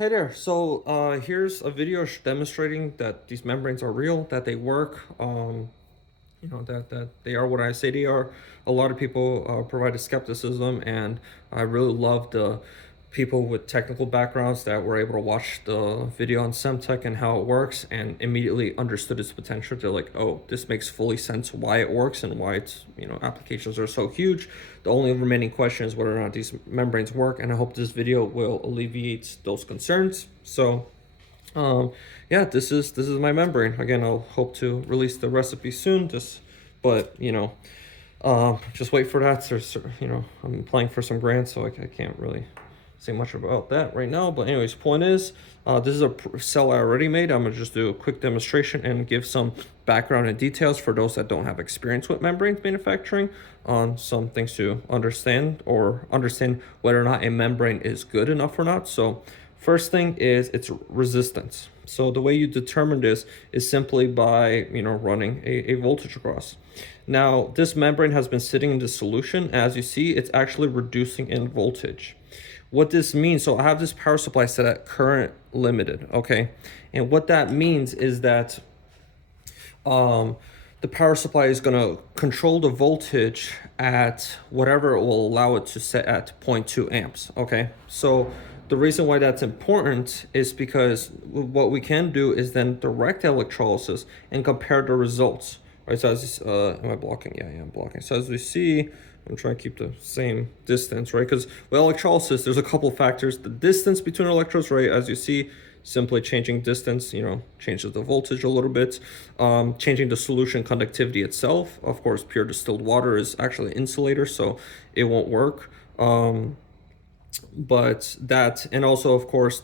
Hey there. So here's a video demonstrating that these membranes are real, that they work. That they are what I say they are. A lot of people provide a skepticism, and I really love the people with technical backgrounds that were able to watch the video on SEM Tech and how it works and immediately understood its potential. They're like, oh, this makes fully sense why it works and why its applications are so huge. The only remaining question is whether or not these membranes work, and I hope this video will alleviate those concerns. So yeah, this is my membrane. Again, I'll hope to release the recipe soon, but just wait for that. I'm applying for some grants, so I can't really say much about that right now. But anyways, point is, this is a cell I already made. I'm gonna just do a quick demonstration and give some background and details for those that don't have experience with membranes manufacturing on some things to understand whether or not a membrane is good enough or not. So first thing is its resistance. So the way you determine this is simply by running a voltage across. Now this membrane has been sitting in the solution. As you see, it's actually reducing in voltage. What this means, so I have this power supply set at current limited, okay? And what that means is that the power supply is going to control the voltage at whatever it will allow it to set at 0.2 amps, okay? So the reason why that's important is because what we can do is then direct electrolysis and compare the results, right? So as am I blocking? Yeah, I'm blocking. So as we see, I'm trying to keep the same distance, right? Because with electrolysis, there's a couple factors. The distance between electrodes, right? As you see, simply changing distance, changes the voltage a little bit. Changing the solution conductivity itself. Of course, pure distilled water is actually an insulator, so it won't work. But that, and also of course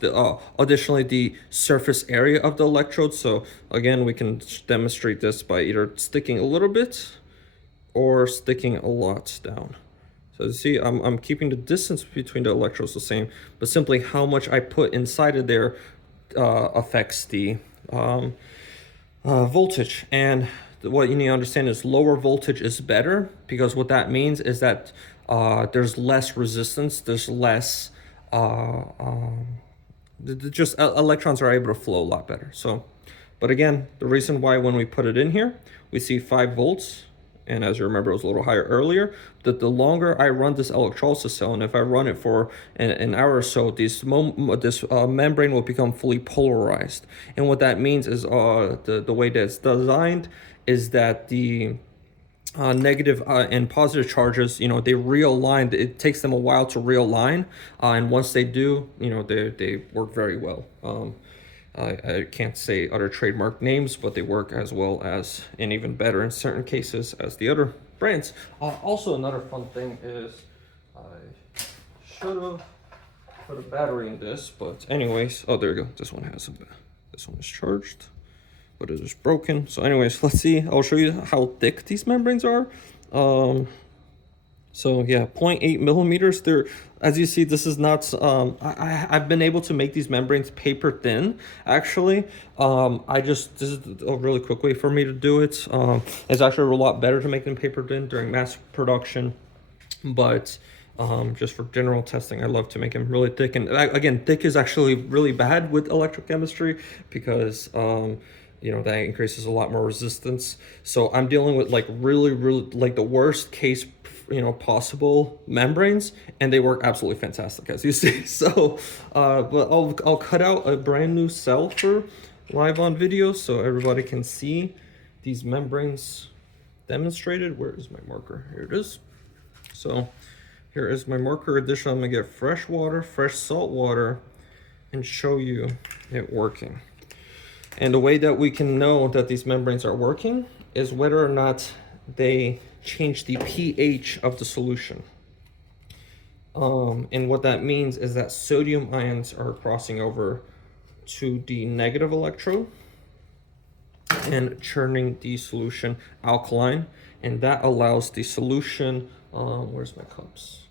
additionally the surface area of the electrode. So again, we can demonstrate this by either sticking a little bit or sticking a lot down. So you see, I'm keeping the distance between the electrodes the same, but simply how much I put inside of there affects the voltage. And what you need to understand is lower voltage is better, because what that means is that there's less resistance, there's less electrons are able to flow a lot better. So, but again, the reason why when we put it in here, we see 5 volts, and as you remember, it was a little higher earlier, that the longer I run this electrolysis cell, and if I run it for an hour or so, this membrane will become fully polarized. And what that means is the way that it's designed is that the negative and positive charges, they realign. It takes them a while to realign, and once they do, they work very well. I can't say other trademark names, but they work as well as, and even better in certain cases, as the other brands. Also, another fun thing is I should have put a battery in this, but anyways, oh, there we go. This one is charged, but it is broken. So anyways, let's see. I'll show you how thick these membranes are. So yeah, 0.8 millimeters. They're, as you see, this is not, I've been able to make these membranes paper thin, actually. This is a really quick way for me to do it. It's actually a lot better to make them paper thin during mass production, but just for general testing, I love to make them really thick. And again, thick is actually really bad with electrochemistry, because that increases a lot more resistance. So I'm dealing with like really like the worst case possible membranes, and they work absolutely fantastic, as you see. So but I'll cut out a brand new cell for live on video so everybody can see these membranes demonstrated. Where is my marker? Here it is. So here is my marker edition. I'm gonna get fresh water, fresh salt water, and show you it working. And the way that we can know that these membranes are working is whether or not they change the pH of the solution. And what that means is that sodium ions are crossing over to the negative electrode and churning the solution alkaline. And that allows the solution, where's my cups?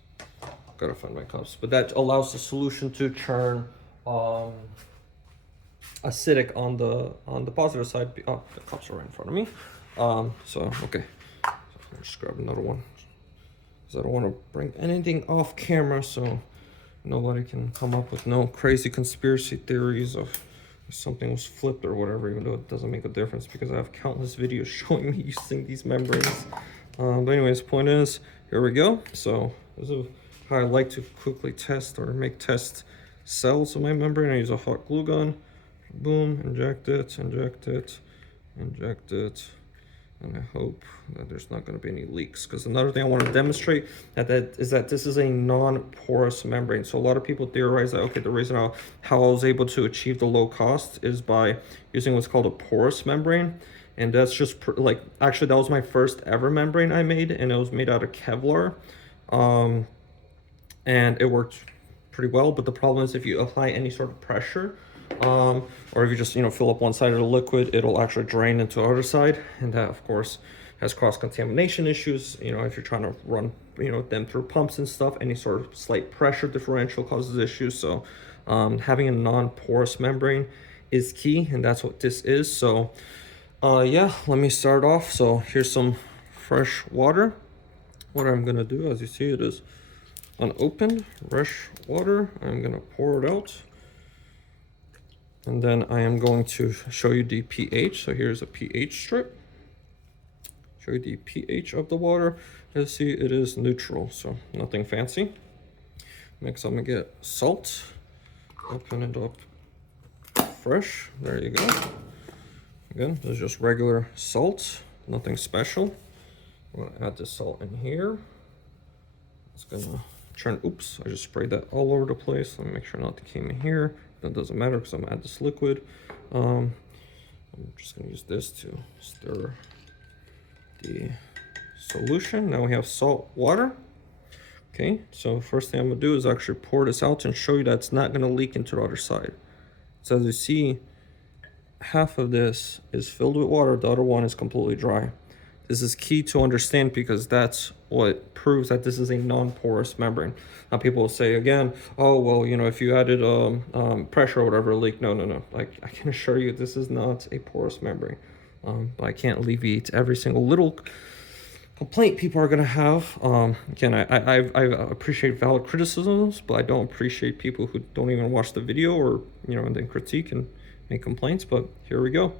Gotta find my cups. But that allows the solution to turn acidic on the positive side. Oh, the cups are right in front of me. So okay, so I'll just grab another one because I don't want to bring anything off camera. So nobody can come up with no crazy conspiracy theories of something was flipped or whatever, even though it doesn't make a difference because I have countless videos showing me using these membranes. But anyways, point is, here we go. So this is how I like to quickly test or make test cells of my membrane. I use a hot glue gun. Boom, inject it, inject it, inject it. And I hope that there's not going to be any leaks, because another thing I want to demonstrate is that this is a non-porous membrane. So a lot of people theorize that, okay, the reason how I was able to achieve the low cost is by using what's called a porous membrane. And that's just like, actually that was my first ever membrane I made, and it was made out of Kevlar. And it worked pretty well, but the problem is if you apply any sort of pressure, or if you just, fill up one side of the liquid, it'll actually drain into the other side. And that, of course, has cross-contamination issues. If you're trying to run, them through pumps and stuff, any sort of slight pressure differential causes issues. So having a non-porous membrane is key, and that's what this is. So yeah, let me start off. So here's some fresh water. What I'm gonna do, as you see, it is unopened, fresh water. I'm gonna pour it out. And then I am going to show you the pH. So here's a pH strip. Show you the pH of the water. As you see, it is neutral, so nothing fancy. Next, I'm gonna get salt. Open it up fresh. There you go. Again, this is just regular salt, nothing special. I'm gonna add the salt in here. It's gonna turn, oops, I just sprayed that all over the place. Let me make sure nothing came in here. That doesn't matter because I'm gonna add this liquid. I'm just gonna use this to stir the solution. Now we have salt water. Okay, so first thing I'm gonna do is actually pour this out and show you that it's not gonna leak into the other side. So as you see, half of this is filled with water, the other one is completely dry. This is key to understand because that's what proves that this is a non-porous membrane. Now people will say again, oh, well, if you added pressure or whatever, leak. No. Like, I can assure you this is not a porous membrane. But I can't alleviate every single little complaint people are going to have. Again, I appreciate valid criticisms, but I don't appreciate people who don't even watch the video or, and then critique and make complaints. But here we go.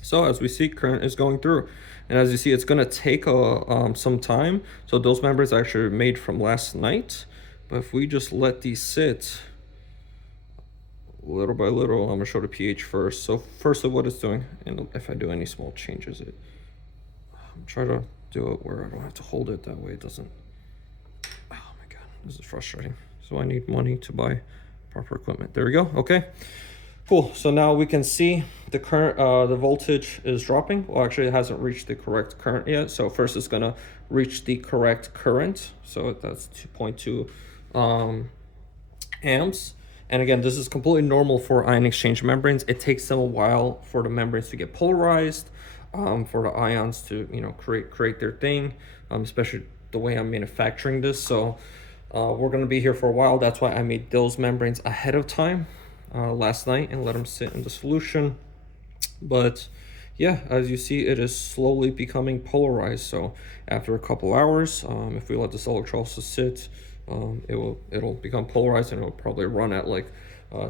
So as we see, current is going through, and as you see, it's going to take some time. So those membranes are actually made from last night, but if we just let these sit little by little, I'm going to show the pH first. So first of what it's doing, and if I do any small changes, I'm trying to do it where I don't have to hold it, that way it doesn't, oh my god, this is frustrating. So I need money to buy proper equipment. There we go. Okay. Cool, so now we can see the current, the voltage is dropping. Well, actually it hasn't reached the correct current yet. So first it's gonna reach the correct current. So that's 2.2 amps. And again, this is completely normal for ion exchange membranes. It takes them a while for the membranes to get polarized, for the ions to, create their thing, especially the way I'm manufacturing this. So we're gonna be here for a while. That's why I made those membranes ahead of time. Last night and let them sit in the solution. But yeah, as you see, it is slowly becoming polarized. So after a couple hours, if we let this electrolysis sit, it'll become polarized and it'll probably run at like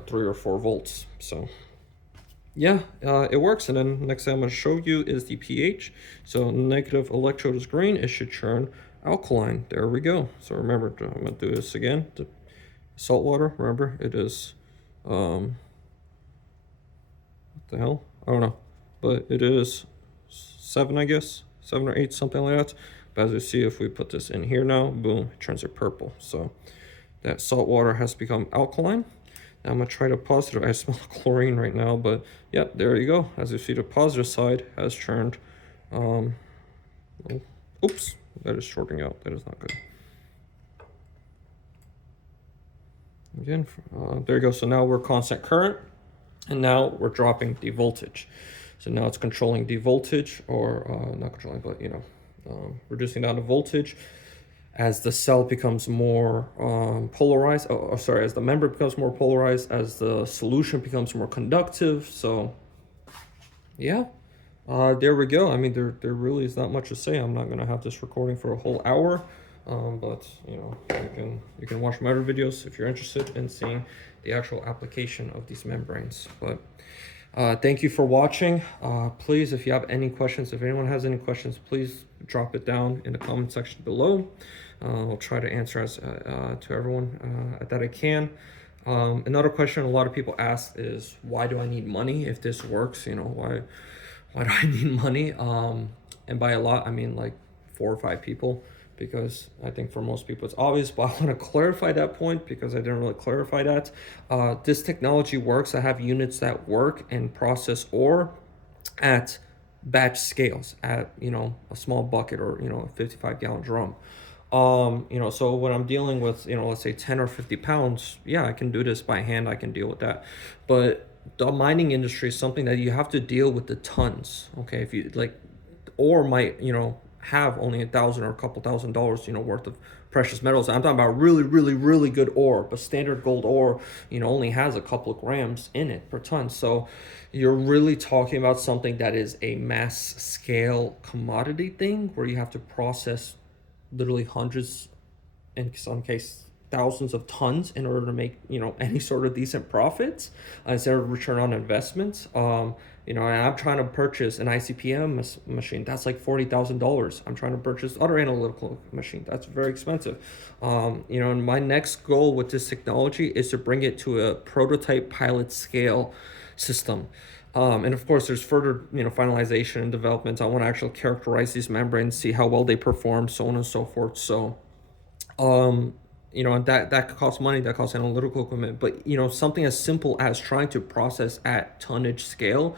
3 or 4 volts. So yeah, it works. And then next thing I'm going to show you is the pH. So negative electrode is green, it should turn alkaline. There we go. So remember, I'm going to do this again. The salt water, remember, it is what the hell, I don't know, but it is 7, I guess 7 or 8, something like that. But as you see, if we put this in here now, boom, it turns it purple. So that salt water has become alkaline. Now I'm gonna try the positive. I smell chlorine right now, but yep, there you go. As you see, the positive side has turned oops, that is shorting out. That is not good. Again, there you go. So now we're constant current, and now we're dropping the voltage. So now it's controlling the voltage, or not controlling, but reducing down the voltage as the cell becomes more polarized. As the membrane becomes more polarized, as the solution becomes more conductive. So yeah, there we go. I mean, there really is not much to say. I'm not gonna have this recording for a whole hour. But you can watch my other videos if you're interested in seeing the actual application of these membranes. But thank you for watching. Please, if you have any questions, if anyone has any questions, please drop it down in the comment section below. I'll try to answer as to everyone that I can. Another question a lot of people ask is, why do I need money if this works? Why do I need money? And by a lot, I mean like 4 or 5 people, because I think for most people it's obvious, but I want to clarify that point because I didn't really clarify that. This technology works. I have units that work and process ore at batch scales, at a small bucket, or a 55-gallon drum. So when I'm dealing with, let's say 10 or 50 pounds, yeah, I can do this by hand. I can deal with that. But the mining industry is something that you have to deal with the tons. Okay. If you like, ore might, have only $1,000 or a couple $1,000, worth of precious metals. I'm talking about really, really, really good ore, but standard gold ore, only has a couple of grams in it per ton. So you're really talking about something that is a mass scale commodity thing, where you have to process literally hundreds, in some cases thousands of tons, in order to make any sort of decent profits, instead of return on investment. And I'm trying to purchase an ICPM machine that's like $40,000. I'm trying to purchase other analytical machine that's very expensive. And my next goal with this technology is to bring it to a prototype pilot scale system. And of course, there's further, finalization and development. I want to actually characterize these membranes, see how well they perform, so on and so forth. So, and that could cost money, that costs analytical equipment. But, something as simple as trying to process at tonnage scale,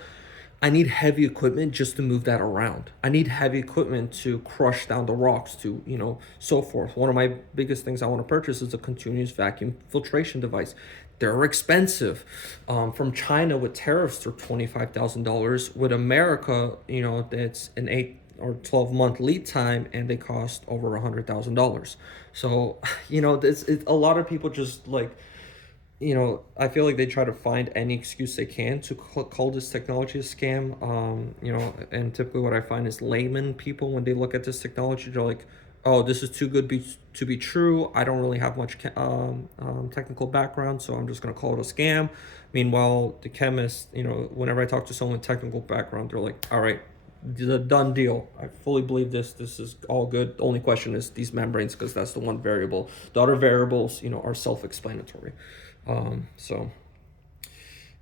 I need heavy equipment just to move that around. I need heavy equipment to crush down the rocks, to, so forth. One of my biggest things I want to purchase is a continuous vacuum filtration device. They're expensive. From China, with tariffs, they're $25,000. With America, it's an 8 or 12-month lead time, and they cost over $100,000. So, a lot of people just like, I feel like they try to find any excuse they can to call this technology a scam. And typically what I find is layman people, when they look at this technology, they're like, oh, this is too good to be true. I don't really have much technical background, so I'm just going to call it a scam. Meanwhile, the chemists, whenever I talk to someone with technical background, they're like, all right, the done deal. I fully believe this is all good. The only question is these membranes, because that's the one variable. The other variables, are self-explanatory. So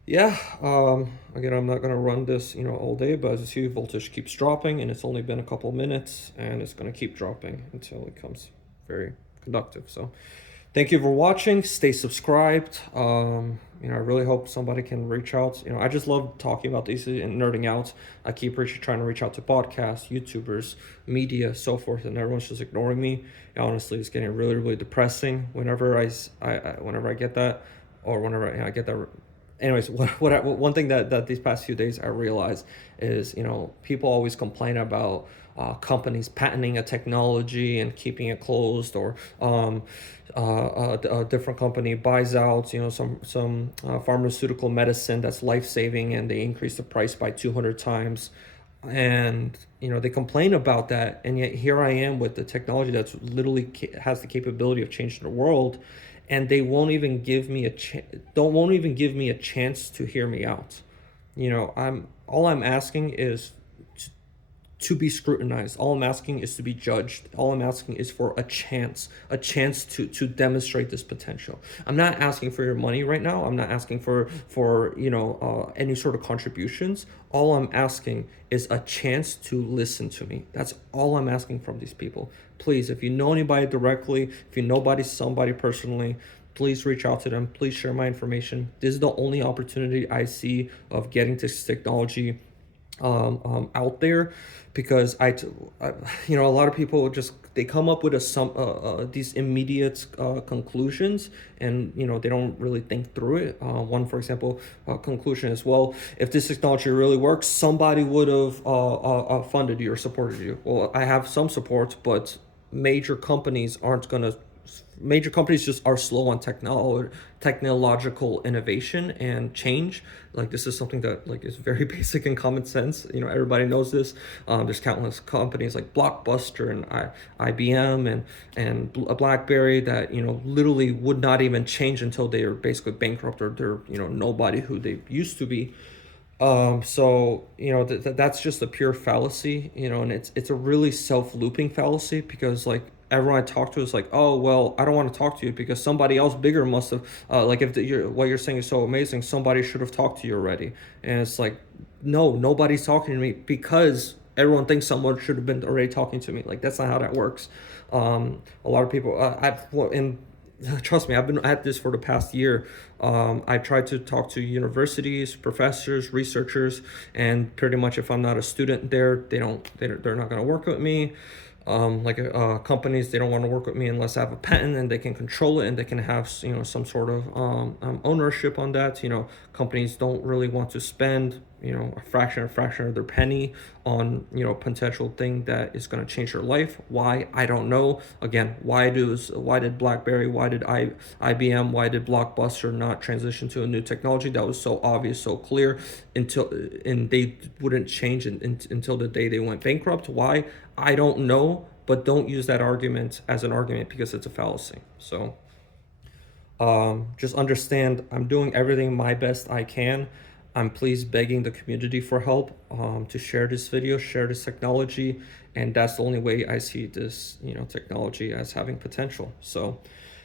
yeah, again, I'm not going to run this, all day, but as you see, voltage keeps dropping, and it's only been a couple minutes, and it's going to keep dropping until it becomes very conductive. So thank you for watching. Stay subscribed. I really hope somebody can reach out. I just love talking about these and nerding out. I keep trying to reach out to podcasts, YouTubers, media, so forth, and everyone's just ignoring me. And honestly, it's getting really, really depressing whenever whenever I get that, or whenever I get that. Anyways, one thing that these past few days I realized is, people always complain about companies patenting a technology and keeping it closed, or a different company buys out, some pharmaceutical medicine that's life-saving, and they increase the price by 200 times. And they complain about that, and yet here I am with the technology that's literally has the capability of changing the world, and they won't even give me a chance to hear me out. All I'm asking is to be scrutinized. All I'm asking is to be judged. All I'm asking is for a chance to demonstrate this potential. I'm not asking for your money right now. I'm not asking for any sort of contributions. All I'm asking is a chance to listen to me. That's all I'm asking from these people. Please, if you know anybody directly, if you know somebody personally, please reach out to them. Please share my information. This is the only opportunity I see of getting this technology out there, because a lot of people they come up with these immediate conclusions, and they don't really think through it. One, for example, conclusion is, well, if this technology really works, somebody would have funded you or supported you. Well, I have some support, but major companies aren't going to major companies just are slow on technological innovation and change. Like this is something that like is very basic and common sense. You know, everybody knows this. There's countless companies like Blockbuster and IBM and BlackBerry that, you know, literally would not even change until they are basically bankrupt or they're, you know, nobody who they used to be. So you know that's just a pure fallacy, you know, and it's a really self-looping fallacy because like everyone I talk to is like, oh well, I don't want to talk to you because somebody else bigger must have like if what you're saying is so amazing, somebody should have talked to you already, and it's like, no, nobody's talking to me because everyone thinks someone should have been already talking to me. Like that's not how that works. A lot of people and trust me, I've been at this for the past year. I tried to talk to universities, professors, researchers, and pretty much if I'm not a student there, they're not going to work with me. Companies, they don't want to work with me unless I have a patent and they can control it and they can have, you know, some sort of ownership on that. You know, companies don't really want to spend, you know, a fraction of their penny on, you know, potential thing that is going to change your life. Why? I don't know. Again, why did BlackBerry, why did IBM, why did Blockbuster not transition to a new technology that was so obvious, so clear, and they wouldn't change until the day they went bankrupt? Why? I don't know, but don't use that argument as an argument because it's a fallacy. So just understand I'm doing everything my best I can. I'm please begging the community for help to share this video, share this technology, and that's the only way I see this, you know, technology as having potential. So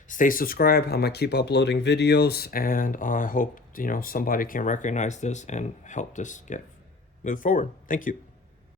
stay subscribed. I'm gonna keep uploading videos, and I hope, you know, somebody can recognize this and help this get move forward. Thank you.